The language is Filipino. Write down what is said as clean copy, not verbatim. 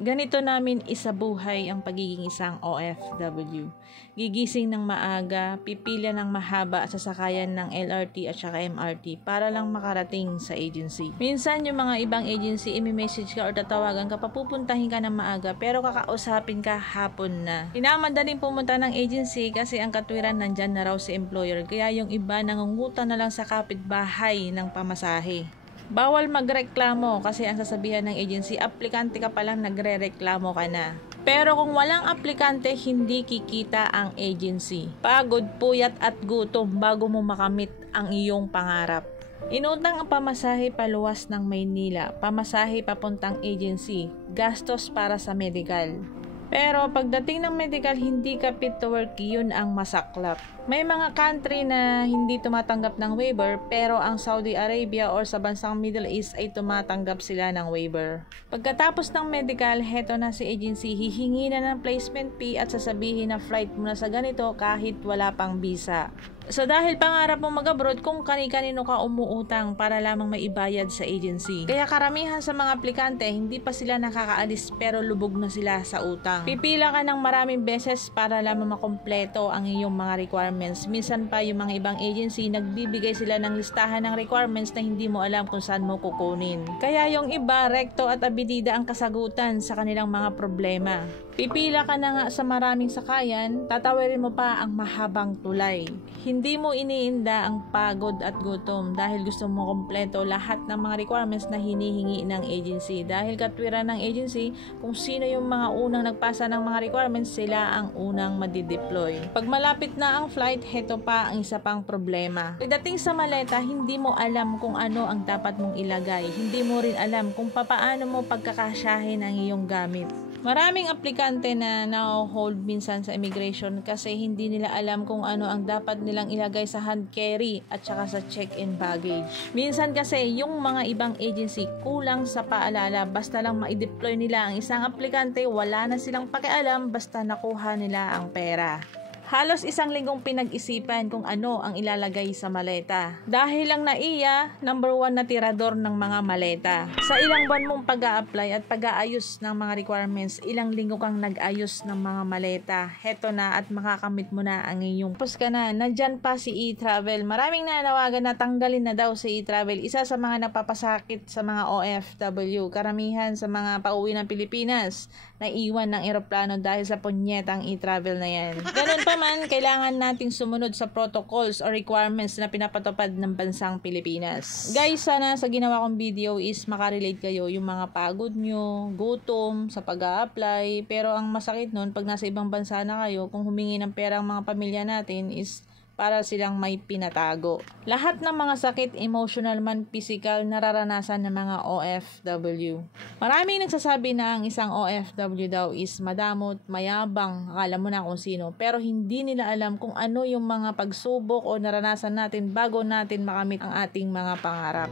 Ganito namin isabuhay ang pagiging isang OFW. Gigising ng maaga, pipila ng mahaba sa sakayan ng LRT at saka MRT para lang makarating sa agency. Minsan yung mga ibang agency, i-message ka or tatawagan ka, papupuntahin ka ng maaga pero kakausapin ka hapon na. Pinamadaling pumunta ng agency kasi ang katwiran nandyan na raw si employer, kaya yung iba nangungutang na lang sa kapitbahay ng pamasahe. Bawal magreklamo kasi ang sasabihan ng agency, aplikante ka palang nagrereklamo ka na. Pero kung walang aplikante, hindi kikita ang agency. Pagod, puyat at gutom bago mo makamit ang iyong pangarap. Inutang ang pamasahe paluwas ng Maynila, pamasahe papuntang agency, gastos para sa medical. Pero pagdating ng medical, hindi ka fit to work, yun ang masaklap. May mga country na hindi tumatanggap ng waiver, pero ang Saudi Arabia or sa bansang Middle East ay tumatanggap sila ng waiver. Pagkatapos ng medical, heto na si agency, hihingi na ng placement fee at sasabihin na flight mo na sa ganito kahit wala pang visa. So dahil pangarap mo mag-abroad, kung kani-kanino ka umuutang para lamang maibayad sa agency. Kaya karamihan sa mga aplikante, hindi pa sila nakakaalis pero lubog na sila sa utang. Pipila ka ng maraming beses para lamang makompleto ang iyong mga requirements. Minsan pa yung mga ibang agency, nagbibigay sila ng listahan ng requirements na hindi mo alam kung saan mo kukunin. Kaya yung iba, rekto at abilida ang kasagutan sa kanilang mga problema. Pipila ka na nga sa maraming sakayan, tatawirin mo pa ang mahabang tulay. Hindi mo iniinda ang pagod at gutom dahil gusto mo kompleto lahat ng mga requirements na hinihingi ng agency. Dahil katwiran ng agency, kung sino yung mga unang nagpasa ng mga requirements, sila ang unang madideploy. Pag malapit na ang flight, heto pa ang isa pang problema. Pagdating sa maleta, hindi mo alam kung ano ang dapat mong ilagay. Hindi mo rin alam kung papaano mo pagkakasyahin ang iyong gamit. Maraming aplikante na na-hold minsan sa immigration kasi hindi nila alam kung ano ang dapat nilang ilagay sa hand carry at saka sa check-in baggage. Minsan kasi yung mga ibang agency kulang sa paalala, basta lang ma-deploy nila ang isang aplikante, wala na silang pakialam basta nakuha nila ang pera. Halos isang linggong pinag-isipan kung ano ang ilalagay sa maleta. Dahil lang naiya, number 1 na tirador ng mga maleta. Sa ilang buwan mong pag-a-apply at pag-aayos ng mga requirements, ilang linggo kang nag-ayos ng mga maleta. Heto na at makakamit mo na ang iyong pus ka na. Nandyan pa si e-travel. Maraming nanawagan na tanggalin na daw si e-travel. Isa sa mga napapasakit sa mga OFW. Karamihan sa mga pauwi ng Pilipinas na iwan ng eroplano dahil sa punyetang e-travel na yan. Ganun pa man, kailangan nating sumunod sa protocols o requirements na pinapatupad ng bansang Pilipinas. Guys, sana sa ginawa kong video is makarelate kayo yung mga pagod nyo, gutom sa pag-a-apply. Pero ang masakit nun, pag nasa ibang bansa na kayo, kung humingi ng pera ang mga pamilya natin is para silang may pinatago. Lahat ng mga sakit, emotional man, physical, nararanasan ng mga OFW. Maraming nagsasabi na ang isang OFW daw is madamot, mayabang, akala mo na kung sino, pero hindi nila alam kung ano yung mga pagsubok o naranasan natin bago natin makamit ang ating mga pangarap.